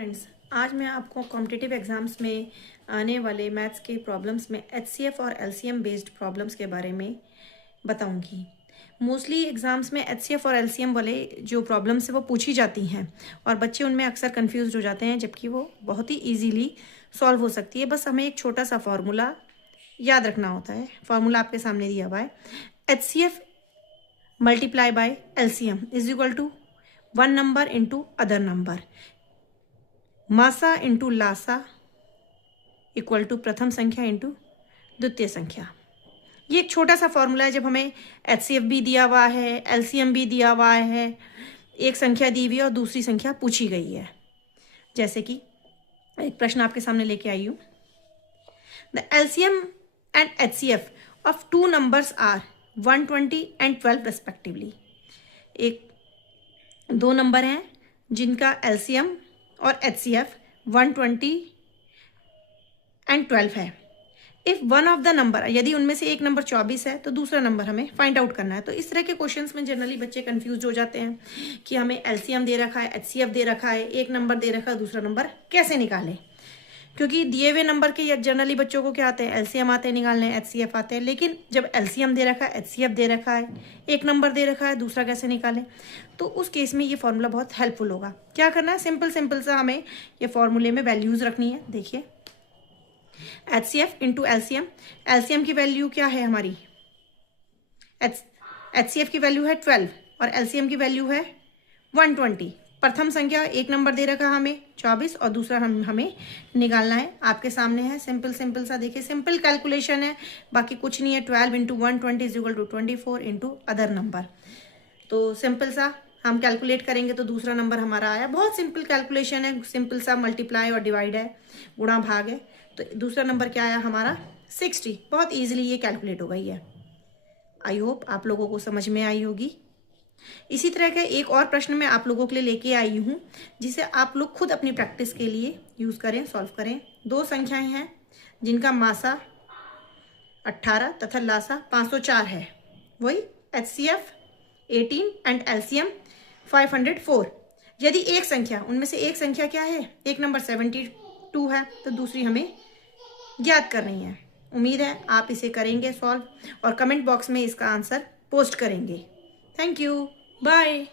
Friends, आज मैं आपको कॉम्पिटिटिव एग्जाम्स में आने वाले मैथ्स के प्रॉब्लम्स में एचसीएफ और एलसीएम बेस्ड प्रॉब्लम्स के बारे में बताऊंगी। मोस्टली एग्जाम्स में एचसीएफ और एलसीएम वाले जो प्रॉब्लम्स है वो पूछी जाती हैं और बच्चे उनमें अक्सर कंफ्यूज हो जाते हैं, जबकि वो बहुत ही इजीली सॉल्व हो सकती है। बस हमें एक छोटा सा फॉर्मूला याद रखना होता है। फॉर्मूला आपके सामने दिया हुआ है। HCF multiply by LCM is equal to one number into other number, मासा इंटू लासा इक्वल टू प्रथम संख्या इंटू द्वितीय संख्या। ये एक छोटा सा फॉर्मूला है। जब हमें एचसीएफ भी दिया हुआ है, एलसीएम भी दिया हुआ है, एक संख्या दी हुई है और दूसरी संख्या पूछी गई है। जैसे कि एक प्रश्न आपके सामने लेके आई हूँ। The LCM and HCF of two numbers are 120 and 12 respectively. एक दो नंबर हैं जिनका एलसीएम और एचसीएफ 120 एंड 12 है। If one of the number, यदि उनमें से एक नंबर 24 है तो दूसरा नंबर हमें फाइंड आउट करना है। तो इस तरह के क्वेश्चंस में जनरली बच्चे कंफ्यूज हो जाते हैं कि हमें एलसीएम दे रखा है, एचसीएफ दे रखा है, एक नंबर दे रखा है, दूसरा नंबर कैसे निकालें। क्योंकि दिए हुए नंबर के जनरली बच्चों को क्या आते हैं, एलसीएम आते हैं निकालने, एचसीएफ आते हैं। लेकिन जब एलसीएम दे रखा है, एचसीएफ दे रखा है, एक नंबर दे रखा है, दूसरा कैसे निकालें, तो उस केस में ये फॉर्मूला बहुत हेल्पफुल होगा। क्या करना है, सिंपल सा हमें ये फॉर्मूले में वैल्यूज रखनी है। देखिए, एचसीएफ इंटू एलसीएम। एलसीएम की वैल्यू क्या है हमारी, एचसीएफ की वैल्यू है 12 और एलसीएम की वैल्यू है 120। प्रथम संख्या एक नंबर दे रखा हमें 24 और दूसरा हमें निकालना है। आपके सामने है, सिंपल सा देखिए, सिंपल कैलकुलेशन है, बाकी कुछ नहीं है। 12 into 120 is equal to 24 into other number. तो सिंपल सा हम कैलकुलेट करेंगे तो दूसरा नंबर हमारा आया। बहुत सिंपल कैलकुलेशन है, सिंपल सा मल्टीप्लाई और डिवाइड है, गुणा भाग है। तो दूसरा नंबर क्या आया हमारा 60। बहुत ईजिली ये कैलकुलेट हो गई है। आई होप आप लोगों को समझ में आई होगी। इसी तरह का एक और प्रश्न मैं आप लोगों के लिए लेके आई हूँ, जिसे आप लोग खुद अपनी प्रैक्टिस के लिए यूज करें, सॉल्व करें। दो संख्याएं हैं जिनका मासा 18 तथा लासा 504 है। वही एचसीएफ 18 एंड एलसीएम 504। यदि एक संख्या, उनमें से एक संख्या क्या है, एक नंबर 72 है, तो दूसरी हमें ज्ञात करनी है। उम्मीद है आप इसे करेंगे सॉल्व और कमेंट बॉक्स में इसका आंसर पोस्ट करेंगे। Thank you, bye.